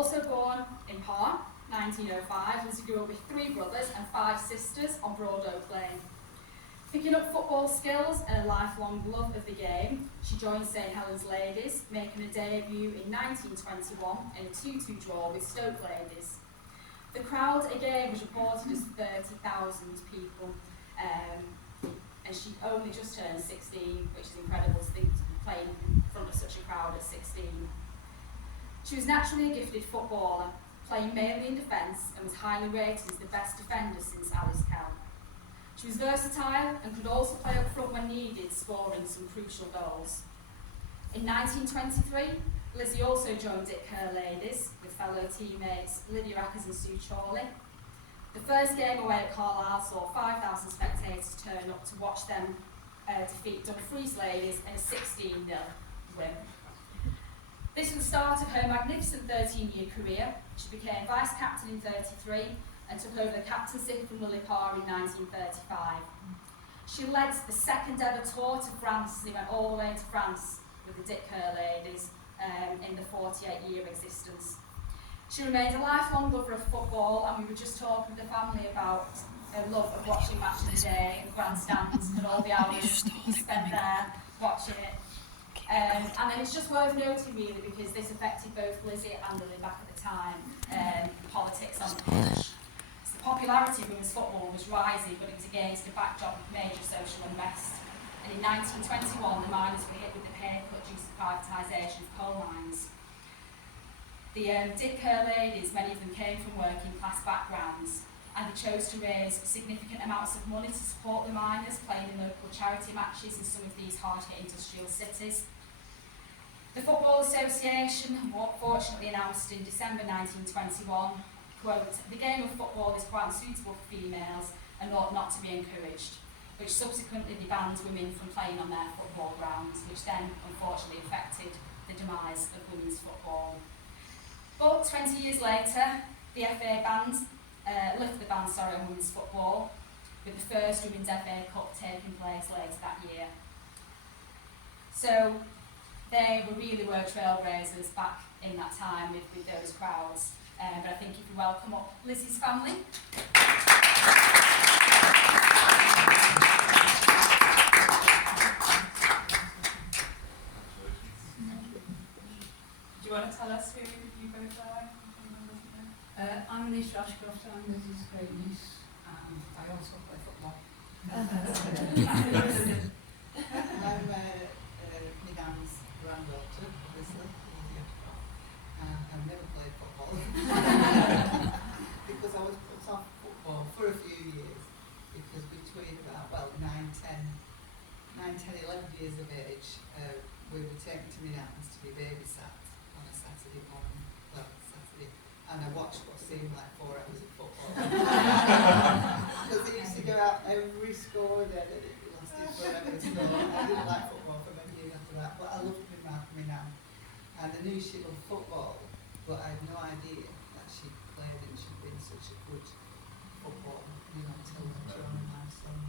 Also born in Parr, 1905, Lizzy grew up with 3 brothers and 5 sisters on Broad Oak Lane. Picking up football skills and a lifelong love of the game, she joined St Helens Ladies, making a debut in 1921 in a 2-2 draw with Stoke Ladies. The crowd again was reported as 30,000 people, and she only just turned 16, which is incredible to think to be playing in front of such a crowd at 16. She was naturally a gifted footballer, playing mainly in defence and was highly rated as the best defender since Alice Kell. She was versatile and could also play up front when needed, scoring some crucial goals. In 1923, Lizzy also joined Dick Kerr Ladies with fellow teammates Lydia Ackers and Sue Chorley. The first game away at Carlisle saw 5,000 spectators turn up to watch them defeat Dumfries Ladies in a 16-0 win. This was the start of her magnificent 13-year career. She became vice-captain in 33 and took over the captaincy from Lily Parr in 1935. She led the second ever tour to France. They went all the way to France with the Dick Kerr Ladies in the 48-year existence. She remained a lifelong lover of football, and we were just talking with the family about her love of watching Match of the Day and grandstands and all the hours spent there watching it. And then it's just worth noting really, because this affected both Lizzy and Lily back at the time, politics on the pitch. So the popularity of women's football was rising, but it was against a backdrop of major social unrest. And in 1921, the miners were hit with the pay cut due to the privatisation of coal mines. The Dick Kerr Ladies, many of them came from working class backgrounds, and they chose to raise significant amounts of money to support the miners, playing in local charity matches in some of these hard-hit industrial cities. The Football Association fortunately announced in December 1921, quote, "The game of football is quite unsuitable for females and ought not to be encouraged," which subsequently banned women from playing on their football grounds, which then unfortunately affected the demise of women's football. But 20 years later, the FA lifted the ban on women's football, with the first Women's FA Cup taking place later that year. So they really were trailblazers back in that time with those crowds. But I think if you welcome up Lizzy's family. Do you want to tell us who you both are? I'm Ashcroft, I'm Lizzy's great niece, and I also play football. I'm my nan's granddaughter, obviously, Lizzy Ashcroft. I've never played football because I was put off football for a few years, because between about 9, 10, 11 years of age, we were taken to my nan's to be babysat on a Saturday morning, and I watched what seemed like 4 hours of football. Because they used to go out every score day, and it lasted forever. So I didn't like football for many years after that, but I loved my nan. And I knew she loved football, but I had no idea that she played and she'd been such a good footballer, until later on in life. So I'm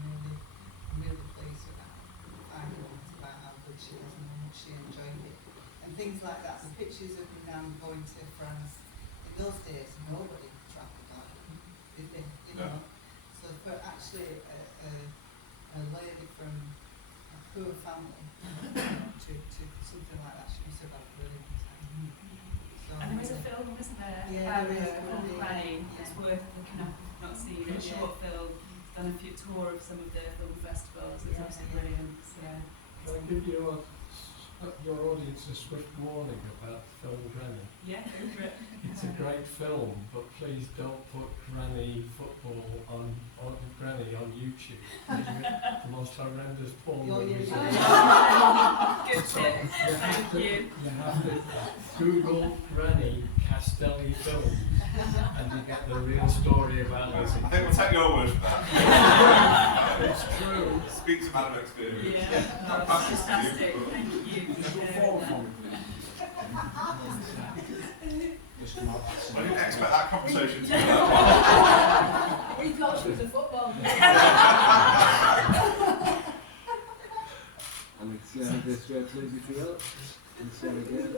really pleased with that. Finding out about how good she was and how much she enjoyed it. And things like that, the pictures of my nan going to France. In those days, nobody travelled like that, did they? So for actually a lady from a poor family to something like that, she must have had a brilliant time. So, And there was a film, wasn't there? Yeah, there is. Called Plaque. It's worth looking up if you've not seen it. A short film, done a few tour of some of the film festivals. It's absolutely brilliant. So. Can I give your audience a swift warning about the film Granny? Yeah, go for it. It's a great film, but please don't put Granny football on Granny on YouTube. The most horrendous porn movies. Good tip. Thank you. You have to Google Granny Castelli films, and you get the real story about Lizzy. I think we'll take your word for that. It's true. Speaks of out of experience. Yeah, no, it's fantastic. Thank you. I didn't expect that conversation to go that We thought she was a football. And it's this way to Lizzy Field. And so again.